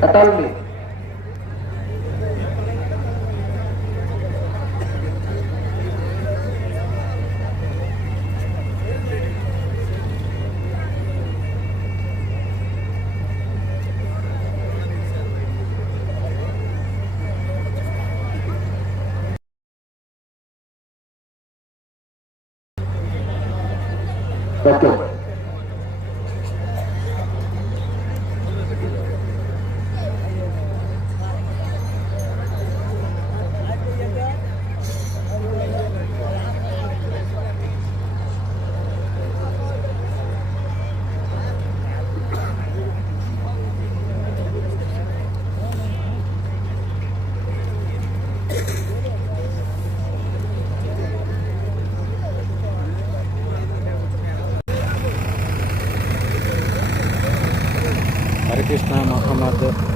Totalmente. Harikrishna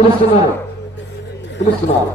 Mohammed పిలుస్తున్నారు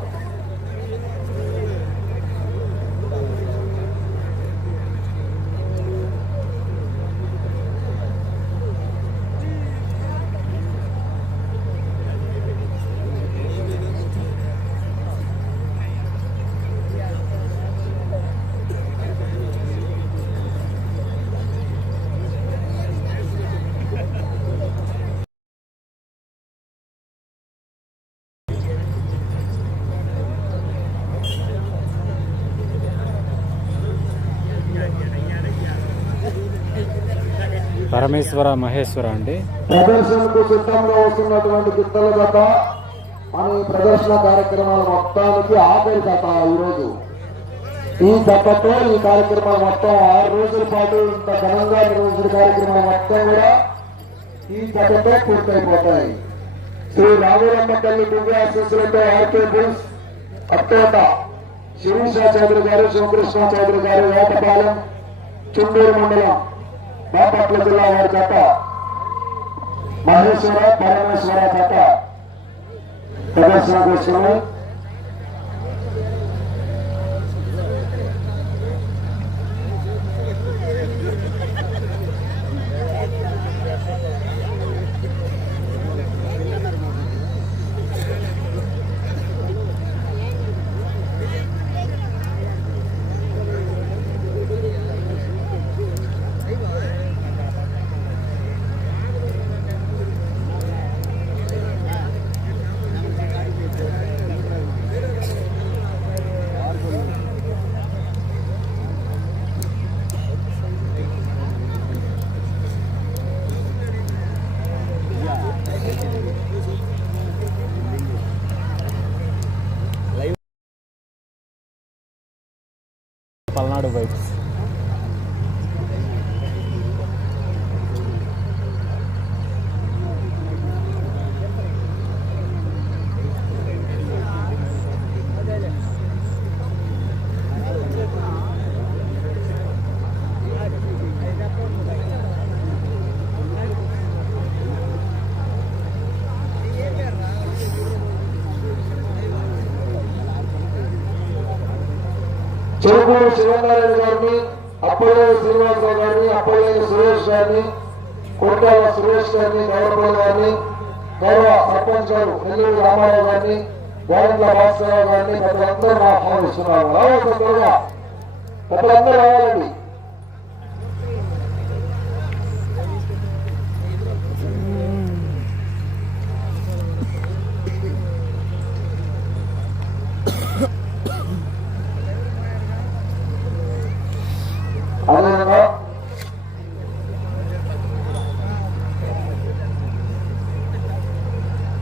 పరమేశ్వర మహేశ్వర అండి. ప్రదర్శనకు సిద్ధంగా వస్తున్నటువంటి గిత్తల గత అనే ప్రదర్శన కార్యక్రమాల మొత్తానికి ఆఖరి గత ఈరోజు. ఈ గతతో ఈ కార్యక్రమాలు మొత్తం ఆరు రోజుల పాటు ఇంత ఘనంగా నిర్వహించిన కార్యక్రమాలు మొత్తం కూడా ఈ గతతో పూర్తయిపోతాయి. శ్రీ రాఘురమ్మ తల్లి దివ్య ఆశీస్సులతో R K bulls Attota Sirisha Chowdary garu Sivakrishna Chowdary గారు వేటపాలెం చుండూరు మండలం. బాపట్ల జిల్లా వారి చేత మహేశ్వర పరమేశ్వర చేత ప్రదర్శన చేస్తున్నాయి Nardu vibes. శివనారాయణ గారిని అప్పలయ్య శ్రీనివాసరావు గారిని అప్పలయ్య సురేష్ గారిని కొట్టాల సురేష్ గారిని గౌరవ గారిని గౌరవ సర్పంచ్ గారు నెల్లూరు రామారావు గారిని గోవింద భాస్కరరావు గారిని ప్రజలందరూ ఆహ్వానిస్తున్నారు రావాలి త్వరగా రావాలండి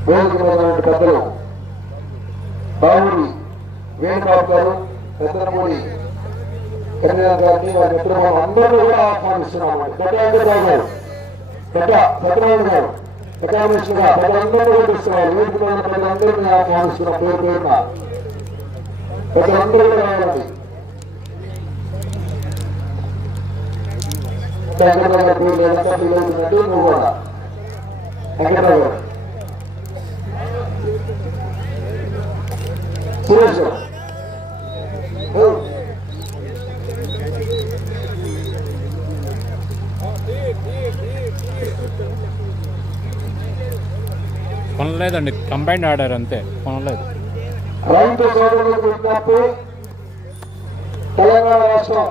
వేదిక మీద ఉన్నటువంటి పెద్దలు బాబుడి వేణుబాబు గారు పెద్దనమూడి కళ్యాణ్ గారిని వారి అందరూ కూడా ఆహ్వానిస్తున్నాము పెద్ద వెంకటరావు గారు పెద్ద సత్యనారాయణ గారు ప్రకామేశ్వర కూడా ఇస్తున్నారు వేదిక ఉన్న పెద్దలందరినీ ఆహ్వానిస్తున్నాం పేరు పేరున కూడా రావాలి నువ్వు కూడా వెంకటరావు గారు సురేష్ గారు కొనలేదండి. కంబైన్డ్ ఆర్డర్ అంతే. కొనలేదు. రైతు సోదరులకు విజ్ఞప్తి. తెలంగాణ రాష్ట్రం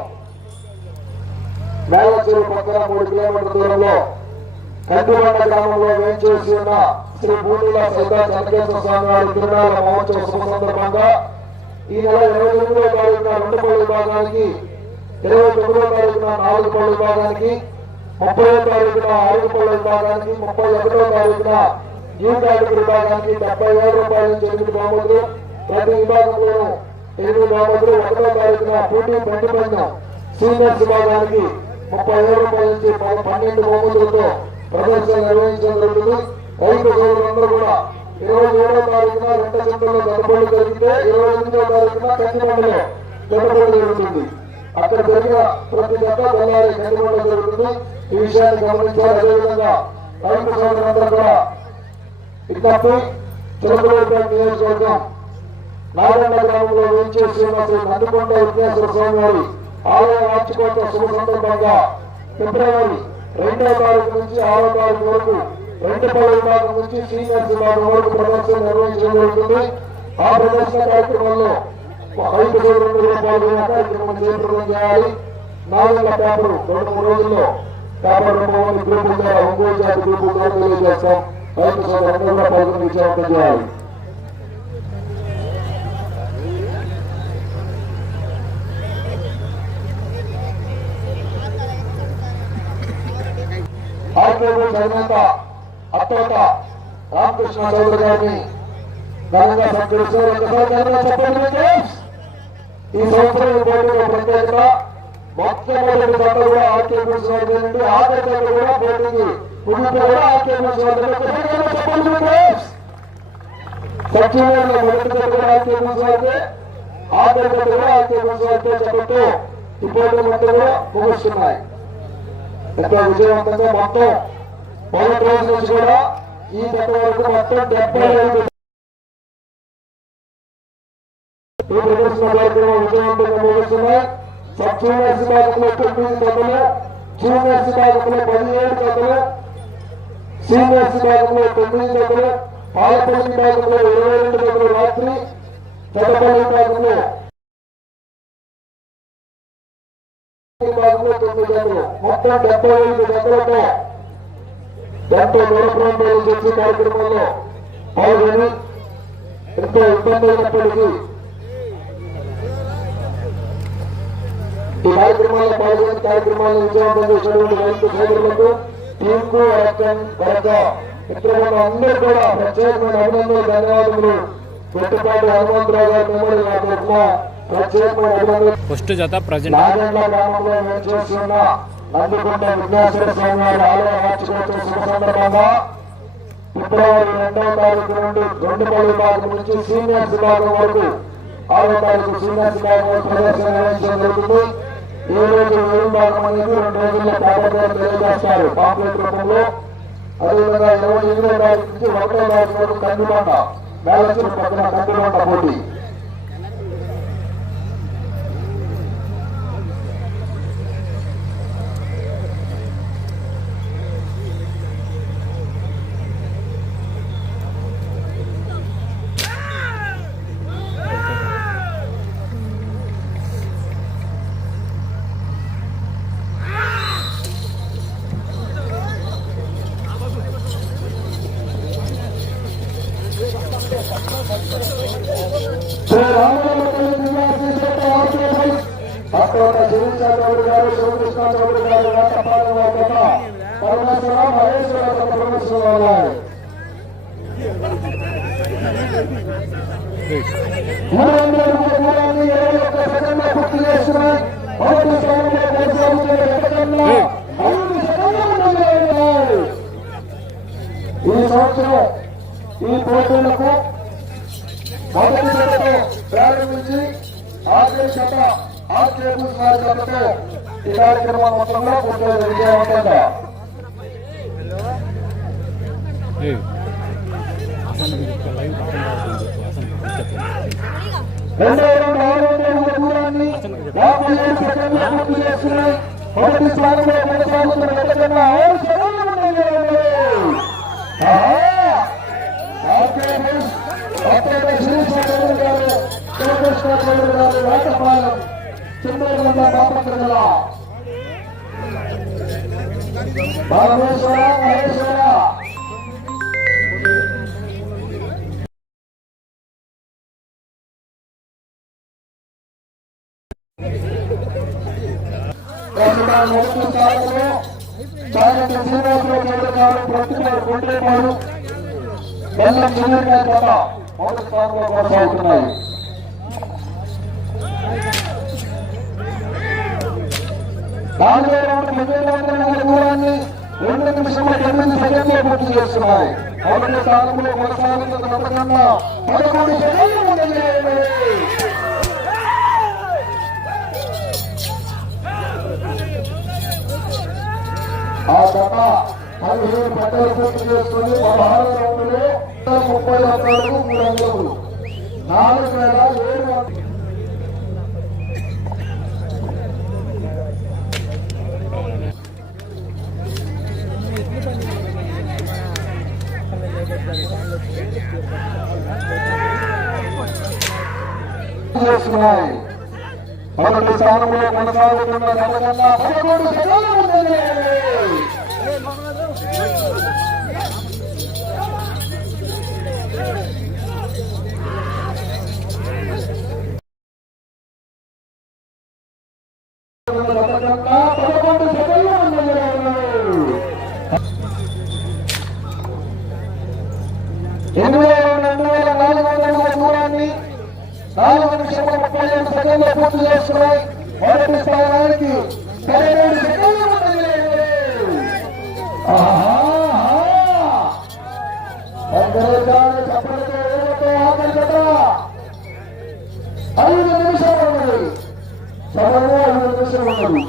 మేళచెరు పక్కన మూడు కిలోమీటర్ల దూరంలో కందిబండ గ్రామంలో వేయించేసి ఉన్న శ్రీ భూమిల సీతా చంద్రకేశ్వర స్వామి వారి తిరునాళ్ళ మహోత్సవ శుభ సందర్భంగా ఈ నెల ఇరవై ఎనిమిదవ తారీఖున రెండు పళ్ళు విభాగానికి ఇరవై తొమ్మిదవ తారీఖున నాలుగు పళ్ళు విభాగానికి ముప్పై తారీఖున ఆరు పళ్ళు విభాగానికి ముప్పై ఒకటో తారీఖున ఈ కేటగిరీ విభాగానికి డెబ్బై వేల రూపాయల నుంచి ఎనిమిది బహుమతులు ప్రతి విభాగంలోనూ ఎనిమిది బహుమతులు ఒకటో తారీఖున పోటీ బండి పైన సీనియర్స్ విభాగానికి ముప్పై వేల రూపాయల నుంచి పన్నెండు బహుమతులతో ప్రదర్శన నిర్వహించడం జరుగుతుంది. రైతు సోదరులందరూ కూడా ఇరవై ఏడో తారీఖున రెండు సెంటర్లో గడపళ్ళు జరిగితే ఇరవై ఎనిమిదో తారీఖున కందిమండలో గడపళ్ళు జరుగుతుంది. అక్కడ జరిగిన ప్రతి జత తెల్లారి కందిమండ జరుగుతుంది. ఈ విషయాన్ని గమనించాలి. అదేవిధంగా రైతు సోదరులందరూ కూడా విజ్ఞప్తి చిలకలూరుపేట నియోజకవర్గం నారాయణ గ్రామంలో వేంచేసి శ్రీ నందికొండ విఘ్నేశ్వర స్వామి వారి ఆలయ వార్షికోత్సవ శుభ సందర్భంగా ఫిబ్రవరి రెండవ తారీఖు నుంచి ఆరో తారీఖు వరకు రెండు పళ్ళ విభాగం నుంచి సీనియర్స్ విభాగం వరకు ప్రదర్శన నిర్వహించడం జరుగుతుంది. ఆ ప్రదర్శన కార్యక్రమంలో ఐదు సోదరులు పాల్గొనే కార్యక్రమం చేపట్టడం చేయాలి. పేపర్ రెండు మూడు రోజుల్లో పేపర్ ద్వారా ఒంగోలు జాతి గ్రూపుల ద్వారా తెలియజేస్తాం. రైతు సోదరులందరూ కూడా పాల్గొని చేయాలి ఆర్కేబుల్ అధినేత అత్తోట రామకృష్ణ చౌదరి గారిని ఘనంగా ఒకసారి చెప్పండి ఈ సంవత్సరం పోటీలో ప్రత్యేకత మొట్టమొదటి జత కూడా ఆర్కేబుల్స్ నుండి ఆఖరి జత కూడా పోటీకి ముగింపు కూడా ఆర్కేబుల్స్ వారి నుండి. ఒకసారి ఘనంగా చెప్పండి వెంకటేష్. సచివాలయంలో మొదటి జత కూడా ఆర్కేబుల్స్ వారిదే ఆఖరి జత కూడా ఆర్కేబుల్స్ వారితో చెప్పట్టు ఈ పోటీలు మొత్తం కూడా ముగుస్తున్నాయి ఎంతో విజయవంతంగా మొత్తం మొదటి రోజు నుంచి కూడా ఈ గత వరకు మొత్తం డెబ్బై ఐదు ఈ ప్రదర్శన కార్యక్రమం విజయవంతంగా ముగుస్తున్నాయి సబ్ జూనియర్స్ విభాగంలో తొమ్మిది జతలు జూనియర్స్ విభాగంలో పదిహేడు జతలు సీనియర్స్ విభాగంలో తొమ్మిది జతలు పాలపల్లి విభాగంలో ఇరవై రెండు జతలు రాత్రి పెద్దపల్లి విభాగంలో విభాగంలో తొమ్మిది జతలు మొత్తం డెబ్బై ఐదు జతలతో ఎంతో దూర ప్రాంతాల నుంచి కార్యక్రమంలో పాల్గొని ఎంతో ఇబ్బంది అయినప్పటికీ ఈ కార్యక్రమాల్లో పాల్గొని కార్యక్రమాలను విజయవంతం చేసినటువంటి రైతు సోదరులకు టీంకు వరకం వరక మిత్రులను అందరూ కూడా ప్రత్యేకమైన అభినందనలు ధన్యవాదములు. గుట్టుపాటి హనుమంతరావు గారి మెమోరియల్ నా తరఫున ప్రత్యేకమైన అభినందనలు. ఫస్ట్ జత ప్రజెంట్. నాగండ్ల గ్రామంలో వేచేస్తున్న నందికొండ విఘ్నేశ్వర స్వామి వారి ఆలయ వార్షికోత్సవ శుభ సందర్భంగా ఫిబ్రవరి రెండవ తారీఖు నుండి రెండు పది విభాగం నుంచి సీనియర్స్ విభాగం వరకు ఆరో తారీఖు సీనియర్స్ విభాగం వరకు ప్రదర్శన నిర్వహించడం జరుగుతుంది. ఈ రోజు ఏ విభాగం అనేది రెండు రోజుల్లో పేపర్ ద్వారా తెలియజేస్తారు. పాంప్లెట్ రూపంలో అదేవిధంగా ఇరవై ఎనిమిదో తారీఖు నుంచి ఒకటో తారీఖు వరకు కందిబండ మేళచూరు పక్కన కందిబండ పోటీ. శ్రీ రామచంద్రపల్లి దివ్యాసి శ్రేష్ఠ ఆర్కేపై అక్కడ శిరీష చౌదరి గారు శివకృష్ణ చౌదరి గారు వేటపాలెం వారి పరమేశ్వర మహేశ్వర పరమేశ్వర మూడు వందల అడుగుల దూరాన్ని ఇరవై ఒక్క సెకండ్లో పూర్తి చేస్తున్నాయి మొదటి స్థానంలో కొనసాగుతున్న సెకండ్లో ఐదు సెకండ్లు ముందంజలో ఉన్నాయి. ఈ సంవత్సరం ఈ పోటీలకు మొదటి జతతో ప్రారంభించి ఆఖరి జత ఆర్కేబుల్ వారి జతతో ఈ విజయవంతంగా. దూరాన్ని యాభై ఏడు సెకండ్లు పూర్తి చేస్తున్నాయి. మొదటి స్థానంలో కొనసాగుతున్న వెంకటన్న జిల్లా. బాలమేశ్వర మహేశ్వర. మొదటి స్థానంలో చాగంటి శ్రీనివాసరావు చౌదరి గారు ప్రస్తుతం గుండెపాడు బెల్లం సునీల్ మొదటి స్థానంలో కొనసాగుతున్నాయి. నాలుగో రౌండ్ పదిహేను వందల అడుగుల దూరాన్ని రెండు నిమిషముల ఎనిమిది సెకండ్లు పూర్తి చేస్తున్నాయి మొదటి స్థానంలో కొనసాగుతున్న పదకొండు సెకండ్లు ఆ జత పదిహేను పట్టలు పూర్తి చేసుకుని పదహారు రౌండ్లు ముప్పై ఒక్క అడుగు మూడు నాలుగు వేల ఏడు మొదటి స్థానంలో కొనసాగుతున్న జతకన్నా పదకొండు సెకండ్లు ముందంజలో ఉన్నాయి. జతకన్నా పదకొండు సెకండ్లు ఎనిమిది వేల రెండు వేల నాలుగు వందల దూరాన్ని నాలుగు నిమిషముల ముప్పై ఏడు పూర్తి చేస్తున్నాయి మొదటి స్థానానికి పదిహేడు ఉన్నాయి. చాలా ఐదు నిమిషాలు ఉన్నాయి సమయంలో ఐదు నిమిషాలు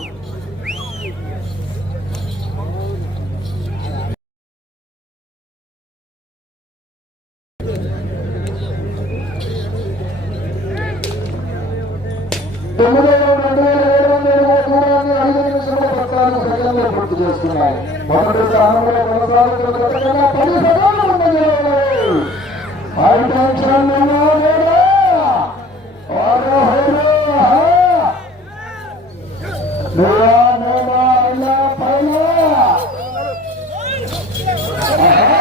మొదటి స్థానంలో కొనసాగుతున్న జత కన్నా పది సెకండ్లు హై టెన్షన్ ఉన్నా లేదా? ఆరో హైరో, ఆహా! నువ్వా, నువ్వా, ఇలా పైన. ఆహా!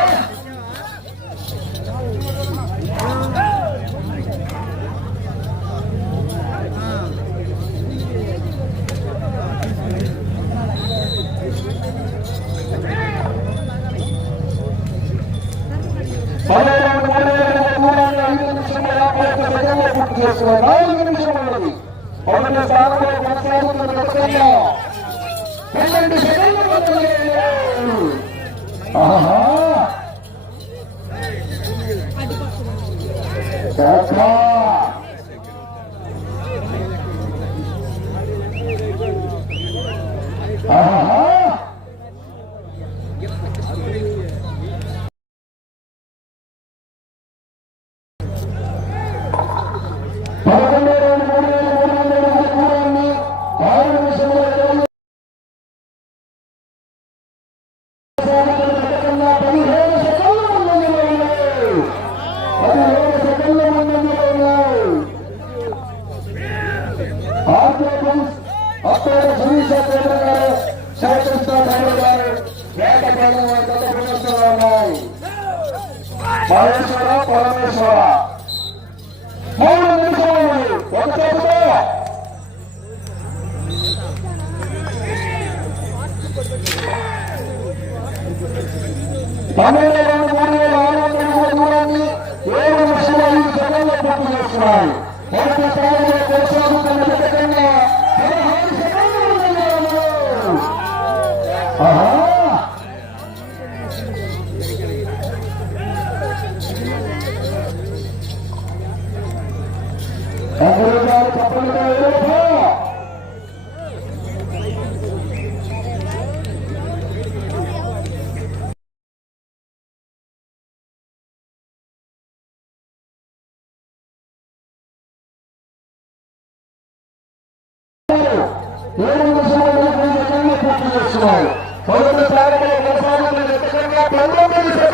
పదిహేను మూడు వేల దూరాన్ని ఐదు నిమిషముల యాభై ఒక్క సెకండ్లు చేస్తున్నాయి నాలుగు నిమిషములు ఉన్నది మొదటి స్థానంలో కొనసాగుతున్న పన్నెండు సెకండ్లు. ఆహా. పన్నెండు వేల మూడు వేల ఆరు వందల దూరాన్ని ఏడు నిమిషాలు ఐదు సెకండ్లు పూర్తి చేస్తున్నారు. Paloma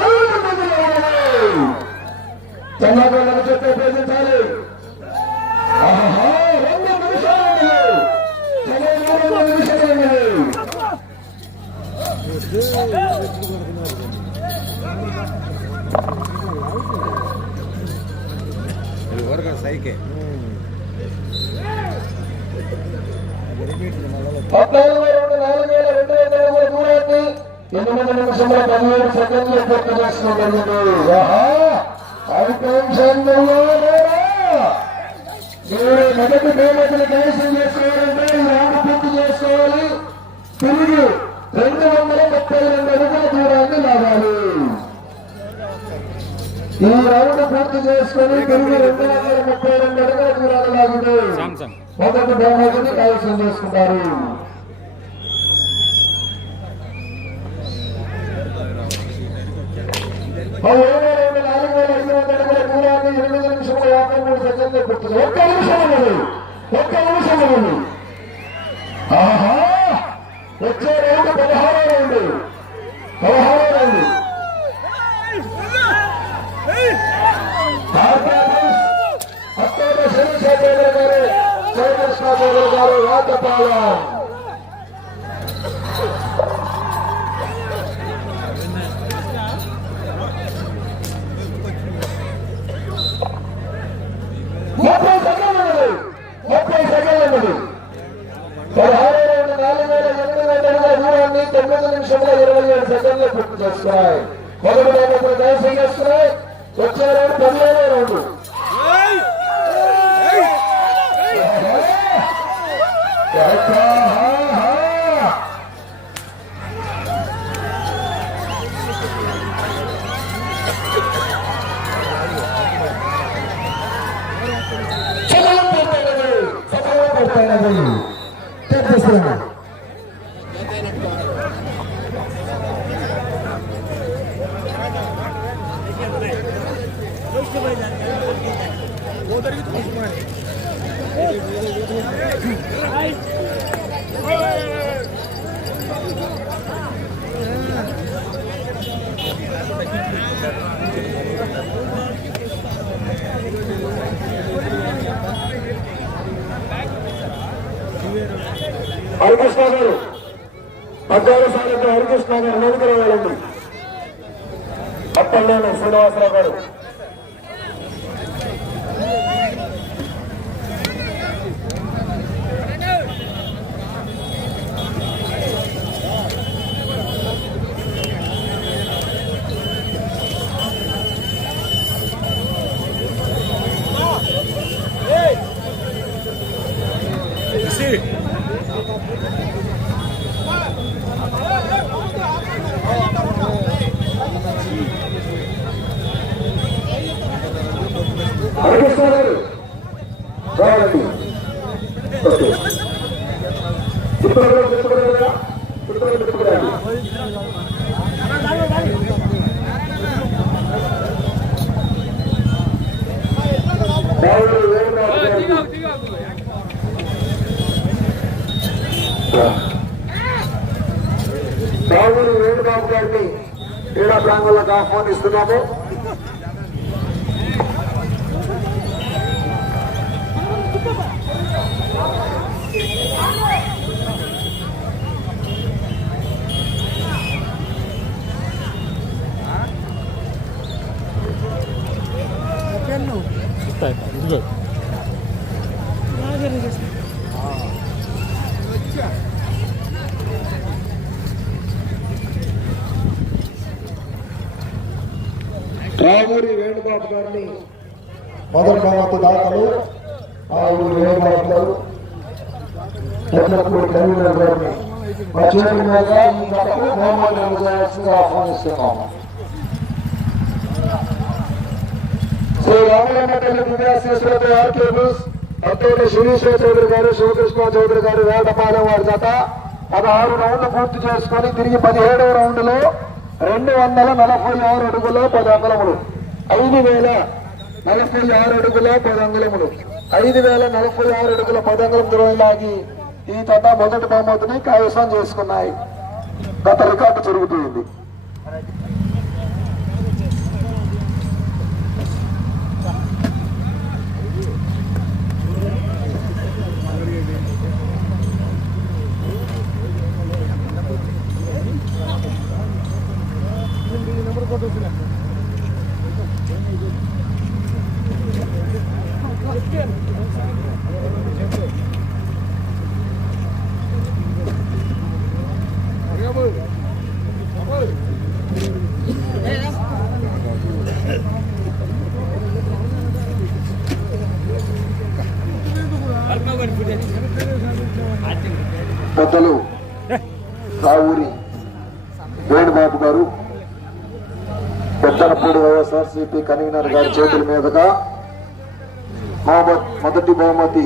ఎనిమిది నిమిషంలో పదిహేడు సెకండ్లు పూర్తి లేదో? మీరు మొదటి పేమెంట్లు క్యాన్సిల్ చేసుకోవాలంటే ఈ రౌండ్ పూర్తి చేసుకోవాలి. తిరిగి రెండు వందల ముప్పై రెండు అడుగుల దూరాన్ని లాగాలి. ఈ రౌండ్ పూర్తి చేసుకొని తిరిగి రెండు వందల ముప్పై రెండు అడుగుల దూరాన్ని లాగితే మొదటి బహుమతిని కైవసం చేసుకుంటారు. దూరాన్ని తొమ్మిది నిమిషంలో ఇరవై ఏడు సెకండ్లు పూర్తి చేస్తున్నాయి మొదటి బహుమతులు కైవసం చేస్తున్నాయి వచ్చే రౌండ్ పదిహేనో రౌండ్ సఫలం పూర్తయినది సఫలం పూర్తయినది హరికృష్ణ గారు. పద్నాలుగు సార్లు హరికృష్ణ గారు ముందుకు రావాలండి. అప్పల్లోని శ్రీనివాసరావు గారు. ఓకే వేణుబాబు గారిని క్రీడా ఆహ్వానిస్తున్నాము రామూరి వేణుబాబు గారిని మొదటి బహుమతి దాఖలు ఆ ఊరు ఎట్లప్పుడు కన్వీనర్ గారిని ఈ అందజేయాల్సిందిగా ఆహ్వానిస్తున్నాము శ్రీ తల్లి ఆర్కేబుల్స్ శ్రీశ్వర చౌదరి గారు శివకృష్ణ చౌదరి గారు వేటపాలెం వారి జత పదహారు రౌండ్లు పూర్తి చేసుకొని తిరిగి పదిహేడవ రౌండ్లో రెండు వందల నలభై ఆరు అడుగులో పది అంగుళములు ఐదు వేల నలభై ఆరు అడుగుల పది అంగుళములు ఐదు వేల నలభై ఆరు అడుగుల పది అంగుళం లాగి ఈ తట మొదటి బహుమతిని కైవసం చేసుకున్నాయి. గత రికార్డు జరుగుతుంది పెద్దలు రావూరి వేణుబాబు గారు పెద్దనపూడి వైఎస్ఆర్సీపీ కన్వీనర్ గారి చేతుల మీదుగా మొదటి బహుమతి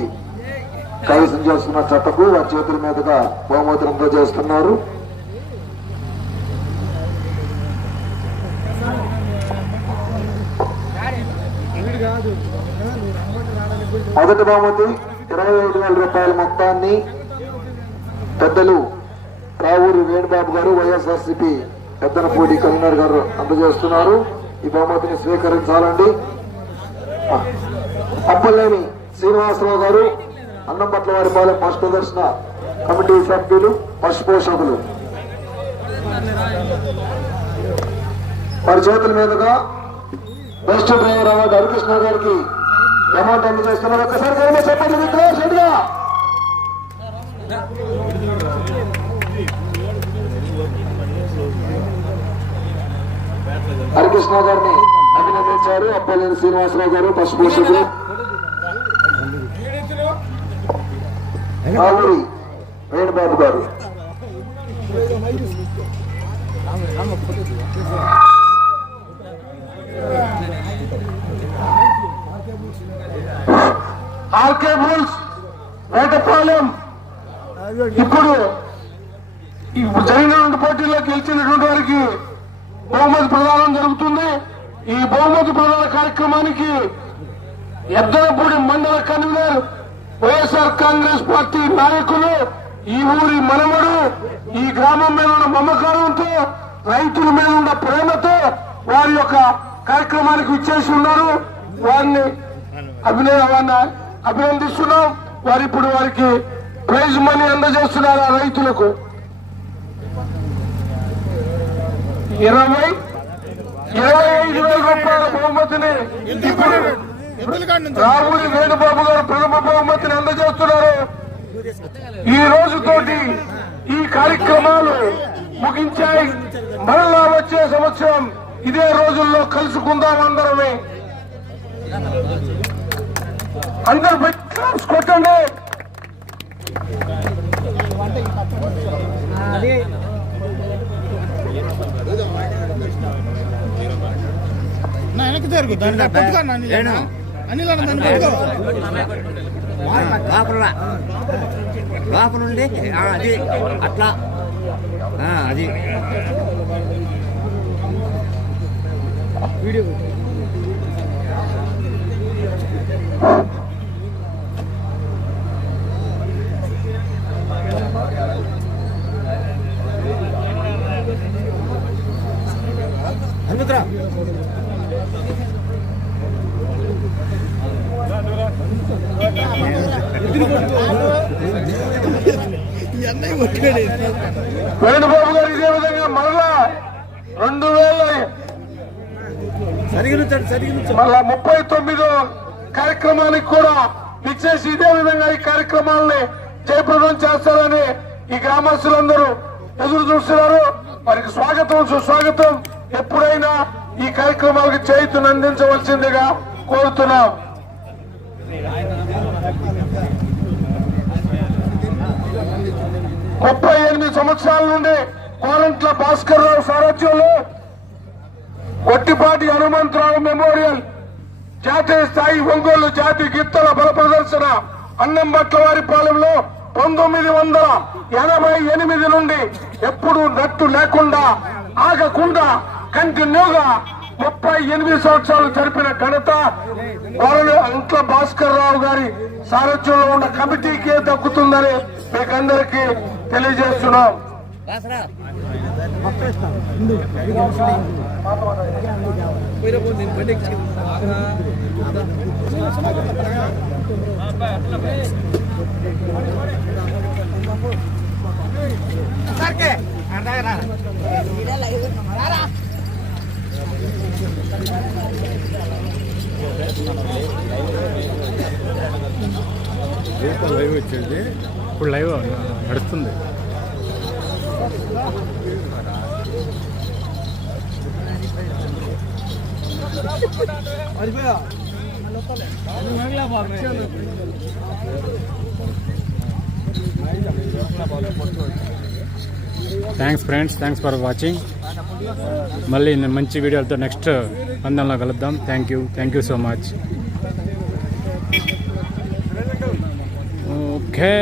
కైవసం చేస్తున్న చెత్తకు వారి చేతుల మీదుగా బహుమతులు అందజేస్తున్నారు. మొదటి బహుమతి ఇరవై ఐదు వేల రూపాయల మొత్తాన్ని పెద్దలు రావూరి వేణుబాబు గారు వైఎస్ఆర్సీపీ పెద్దనపూడి కన్వీనర్ గారు అందజేస్తున్నారు. ఈ బహుమతిని స్వీకరించాలండి అప్పలేని శ్రీనివాసరావు గారు అన్నంపట్ల వారి పాలెం పశు దర్శన కమిటీ సభ్యులు పశు పోషకులు వారి చేతుల మీదుగా బెస్ట్ డ్రైవర్ అవార్డు హరికృష్ణ గారికి అమౌంట్ అందజేస్తున్నారు ఒక్కసారి గౌరవ చెప్పండి విక్రమ్ హరికృష్ణ గారిని అభినందించారు. అప్పలేని శ్రీనివాసరావు గారు పశు పోషకులు Avuri Venubabu garu. R K bulls Vetapalem. ఇప్పుడు ఈ జరిగినటువంటి పోటీల్లో గెలిచినటువంటి వారికి బహుమతి ప్రదానం జరుగుతుంది. ఈ బహుమతి ప్రదాన కార్యక్రమానికి ఎద్దరపూడి మండల కన్వీనర్ వైఎస్ఆర్ కాంగ్రెస్ పార్టీ నాయకులు ఈ ఊరి మనమడు ఈ గ్రామం మీద ఉన్న మమకారంతో రైతుల మీద ఉన్న ప్రేమతో వారి యొక్క కార్యక్రమానికి విచ్చేసి ఉన్నారు. వారిని అభినయ అభినందిస్తున్నాం. వారు ఇప్పుడు వారికి ప్రైజ్ మనీ అందజేస్తున్నారు ఆ రైతులకు. ఇరవై ఇరవై ఐదు వేల రూపాయల బహుమతిని ఇప్పుడు రావుడి వేణుబాబు గారు ప్రథమ బహుమతిని అందజేస్తున్నారు. ఈ రోజుతోటి ఈ కార్యక్రమాలు ముగించాయి. మరలా వచ్చే సంవత్సరం ఇదే రోజుల్లో కలుసుకుందాం అందరమే. అందరు క్లాప్స్ కొట్టండి. నా వెనక్కి జరుగు దాన్ని పట్టుకో అనిల్ అనిల్ అన్న దాన్ని పట్టుకో. లోపల లోపల ఉండి ఆ, అది. అట్లా. అది. హనుమంతరావు ఈ అన్నయ్య కొట్టాడు వేణుబాబు గారు ఇదే విధంగా మరలా రెండు వేల మళ్ళా ముప్పై తొమ్మిదో కార్యక్రమానికి కూడా ఇచ్చేసి ఇదే విధంగా ఈ కార్యక్రమాలని జయప్రదం చేస్తారని ఈ గ్రామస్తులందరూ ఎదురు చూస్తున్నారు. వారికి స్వాగతం సుస్వాగతం. ఎప్పుడైనా ఈ కార్యక్రమాలకు చేతును అందించవలసిందిగా కోరుతున్నాం. ముప్పై ఎనిమిది సంవత్సరాల నుండి కోరంట్ల భాస్కర్ రావు సారథ్యంలో కొట్టిపాటి హనుమంతరావు మెమోరియల్ జాతీయ స్థాయి ఒంగోలు జాతి గిత్తల బల ప్రదర్శన అన్నంబట్ల వారి పాలెంలో పంతొమ్మిది వందల ఎనభై ఎనిమిది నుండి ఎప్పుడు నట్టు లేకుండా ఆగకుండా కంటిన్యూగా ముప్పై ఎనిమిది సంవత్సరాలు జరిపిన ఘనత కోరలు అంట్ల భాస్కర్ రావు గారి సారథ్యంలో ఉన్న కమిటీకే దక్కుతుందని మీకందరికీ తెలియజేస్తున్నాం. రాసరా ఇప్పుడు లైవ్ నడుస్తుంది. Thanks friends thanks for watching మళ్ళీ నేను మంచి వీడియోలతో నెక్స్ట్ పందంలో కలుద్దాం. Thank you thank you so much okay